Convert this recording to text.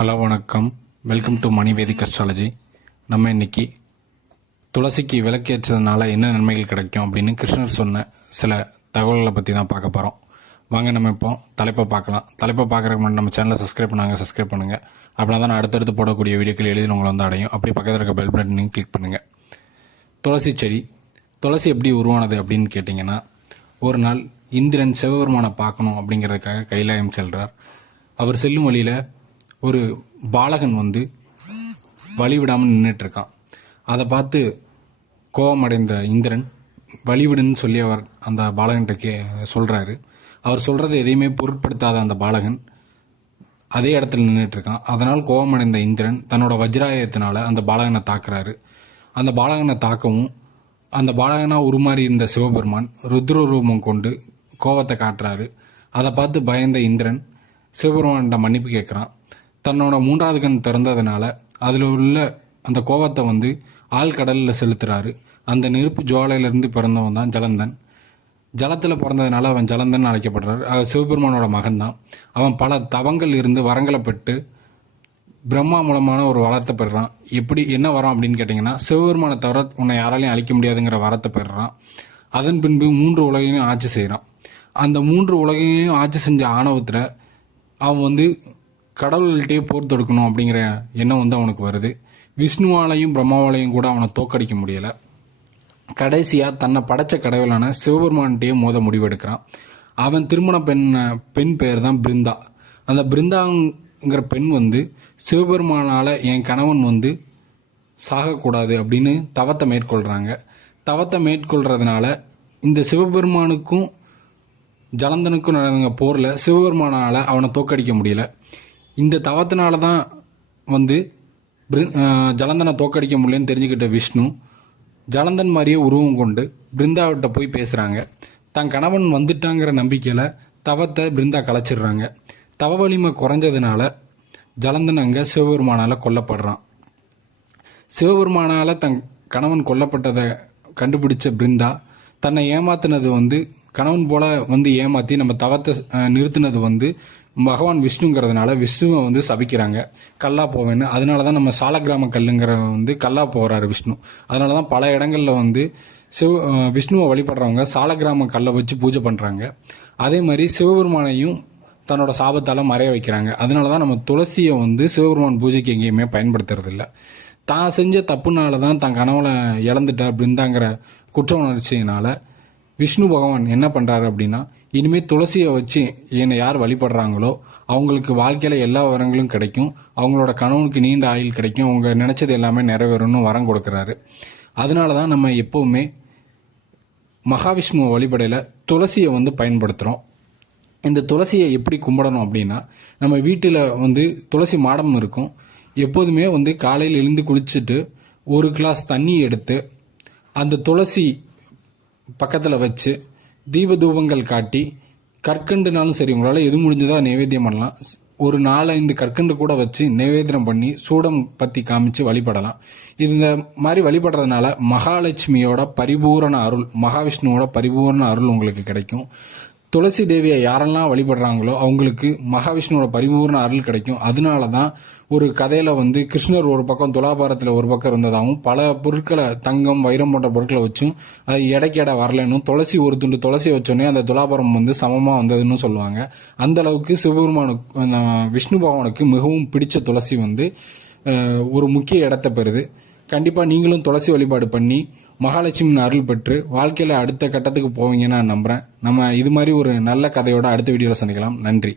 Hello வணக்கம். Welcome to Mani Vedic astrology. நம்ம இன்னைக்கு துளசிக்கு விளக்கேற்றதுனால என்ன நன்மைகள் கிடைக்கும் அப்படின்னு கிருஷ்ணர் சொன்ன சில தகவல்களை பற்றி தான் பார்க்க போகிறோம். வாங்க நம்ம இப்போ தலைப்பை பார்க்கலாம். தலைப்பை பார்க்குறதுக்கு முன்னாடி நம்ம சேனலை சப்ஸ்கிரைப் பண்ணுங்கள். அப்படின்னா தான் அடுத்தடுத்து போடக்கூடிய வீடியோக்கள் எளிதில் உங்களை வந்து அடையும். அப்படி பக்கத்தில் இருக்க பெல் பட்டனையும் கிளிக் பண்ணுங்கள். துளசி செடி. துளசி எப்படி உருவானது அப்படின்னு கேட்டிங்கன்னா, ஒரு நாள் இந்திரன் சிவபெருமானை பார்க்கணும் அப்படிங்கிறதுக்காக கைலாயம் செல்கிறார். அவர் செல்லும் வழியில் ஒரு பாலகன் வந்து வழிவிடாமல் நின்றுட்டுருக்கான். அதை பார்த்து கோபமடைந்த இந்திரன் வழிவிடுன்னு சொல்லி அவர் அந்த பாலகன்கிட்ட சொல்கிறாரு. அவர் சொல்கிறத எதையுமே பொருட்படுத்தாத அந்த பாலகன் அதே இடத்துல நின்றுட்டுருக்கான். அதனால் கோபமடைந்த இந்திரன் தன்னோட வஜ்ராயத்தினால அந்த பாலகனை தாக்குறாரு. அந்த பாலகனை தாக்கவும் அந்த பாலகனாக உருமாறி இருந்த சிவபெருமான் ருத்ர ரூபம் கொண்டு கோபத்தை காட்டுறாரு. அதை பார்த்து பயந்த இந்திரன் சிவபெருமான்கிட்ட மன்னிப்பு கேட்குறான். தன்னோட மூன்றாவது கண் திறந்ததுனால அதில் உள்ள அந்த கோபத்தை வந்து ஆழ்கடலில் செலுத்துறாரு. அந்த நெருப்பு ஜுவாலையிலிருந்து பிறந்தவன் தான் ஜலந்தன். ஜலத்தில் பிறந்ததுனால அவன் ஜலந்தன் அழைக்கப்படுறாரு. சிவபெருமானோட மகன்தான். அவன் பல தவங்கள் இருந்து வரங்களை பெற்று பிரம்மா மூலமான ஒரு வரத்தை பெறுறான். எப்படி என்ன வரம் அப்படின்னு கேட்டிங்கன்னா, சிவபெருமானை தவிர உன்னை யாராலையும் அழிக்க முடியாதுங்கிற வரத்தை பெறுறான். அதன் பின்பு 3 உலகையும் ஆட்சி செய்கிறான். அந்த 3 உலகையும் ஆட்சி செஞ்ச ஆணவத்தில் அவன் வந்து கடவுள்கிட்டே போர் தொடுக்கணும் அப்படிங்கிற எண்ணம் வந்து அவனுக்கு வருது. விஷ்ணுவாலையும் பிரம்மாவாலையும் கூட அவனை தோக்கடிக்க முடியலை. கடைசியாக தன்னை படைச்ச கடவுளான சிவபெருமான்கிட்டே மோத முடிவெடுக்கிறான். அவன் திருமண பெண் பேர் தான் பிருந்தா. அந்த பிருந்தாங்கிற பெண் வந்து சிவபெருமானால் என் கணவன் வந்து சாகக்கூடாது அப்படின்னு தவத்தை மேற்கொள்கிறாங்க. தவத்தை மேற்கொள்கிறதுனால இந்த சிவபெருமானுக்கும் ஜலந்தனுக்கும் நடந்த போரில் சிவபெருமானால் அவனை தோக்கடிக்க முடியல. இந்த தவத்தினால தான் வந்து ஜலந்தனை தோக்கடிக்க முடியலன்னு தெரிஞ்சுக்கிட்ட விஷ்ணு ஜலந்தன் மாதிரியே உருவம் கொண்டு பிருந்தாவிட்ட போய் பேசுகிறாங்க. தன் கணவன் வந்துட்டாங்கிற நம்பிக்கையில் தவத்தை பிருந்தா கலைச்சிடுறாங்க. தவ வலிமை குறைஞ்சதுனால ஜலந்தன் அங்கே சிவபெருமானால் கொல்லப்படுறான். சிவபெருமானால் தன் கணவன் கொல்லப்பட்டதை கண்டுபிடிச்ச பிருந்தா தன்னை ஏமாத்தினது வந்து கணவன் போல வந்து ஏமாற்றி நம்ம தவத்தை நிறுத்தினது வந்து பகவான் விஷ்ணுங்கிறதுனால விஷ்ணுவை வந்து சபிக்கிறாங்க. கல்லா போவேன்னு. அதனால தான் நம்ம சாலக்கிராம கல்லுங்கிற வந்து கல்லா போகிறாரு விஷ்ணு. அதனால தான் பல இடங்களில் வந்து விஷ்ணுவை வழிபடுறவங்க சாலக்கிராம கல்லை வச்சு பூஜை பண்ணுறாங்க. அதே மாதிரி சிவபெருமானையும் தன்னோட சாபத்தால் மறைய வைக்கிறாங்க. அதனால தான் நம்ம துளசியை வந்து சிவபெருமான் பூஜைக்கு எங்கேயுமே பயன்படுத்துறதில்ல. தான் செஞ்ச தப்புனால தான் தன் கனவுல இழந்துட்டார் பிருந்தாங்கிற குற்ற உணர்ச்சியினால விஷ்ணு பகவான் என்ன பண்ணுறாரு அப்படின்னா, இனிமேல் துளசியை வச்சு என்னை யார் வழிபடுறாங்களோ அவங்களுக்கு வாழ்க்கையில் எல்லா வரங்களும் கிடைக்கும், அவங்களோட கணவனுக்கு நீண்ட ஆயுள் கிடைக்கும், அவங்க நினச்சது எல்லாமே நிறைவேறும்னு வரம் கொடுக்குறாரு. அதனால தான் நம்ம எப்போவுமே மகாவிஷ்ணுவை வழிபடையில் துளசியை வந்து பயன்படுத்துகிறோம். இந்த துளசியை எப்படி கும்பிடணும் அப்படின்னா, நம்ம வீட்டில் வந்து துளசி மாடம் இருக்கும். எப்போதுமே வந்து காலையில் எழுந்து குளிச்சுட்டு ஒரு கிளாஸ் தண்ணி எடுத்து அந்த துளசி பக்கத்தில் வச்சு தீப தூபங்கள் காட்டி கற்கண்டுனாலும் சரி, உங்களால் எது முடிஞ்சதோ நைவேத்தியம் பண்ணலாம். ஒரு 4-5 கற்கண்டு கூட வச்சு நைவேத்தியம் பண்ணி சூடம் பற்றி காமிச்சு வழிபடலாம். இந்த மாதிரி வழிபடுறதுனால மகாலட்சுமியோட பரிபூரண அருள், மகாவிஷ்ணுவோட பரிபூரண அருள் உங்களுக்கு கிடைக்கும். துளசி தேவியை யாரெல்லாம் வழிபடுறாங்களோ அவங்களுக்கு மகாவிஷ்ணுவோட பரிபூர்ண அருள் கிடைக்கும். அதனால தான் ஒரு கதையில் வந்து கிருஷ்ணர் ஒரு பக்கம் துலாபாரத்தில் ஒரு பக்கம் இருந்ததாகவும் பல பொருட்களை தங்கம் வைரம் போன்ற பொருட்களை வச்சும் அது எடைக்கெடை வரலன்னும் துளசி ஒரு துண்டு துளசியை வச்சோடனே அந்த துலாபாரம் வந்து சமமாக வந்ததுன்னு சொல்லுவாங்க. அந்த அளவுக்கு சிவபெருமானுக்கு விஷ்ணு பகவானுக்கு மிகவும் பிடிச்ச துளசி வந்து ஒரு முக்கிய இடத்தை பெறுது. கண்டிப்பாக நீங்களும் துளசி வழிபாடு பண்ணி மகாலட்சுமியின் அருள் பெற்று வாழ்க்கையில் அடுத்த கட்டத்துக்கு போவீங்கன்னு நான் நம்புகிறேன். நம்ம இது மாதிரி ஒரு நல்ல கதையோட அடுத்த வீடியோவில் சந்திக்கலாம். நன்றி.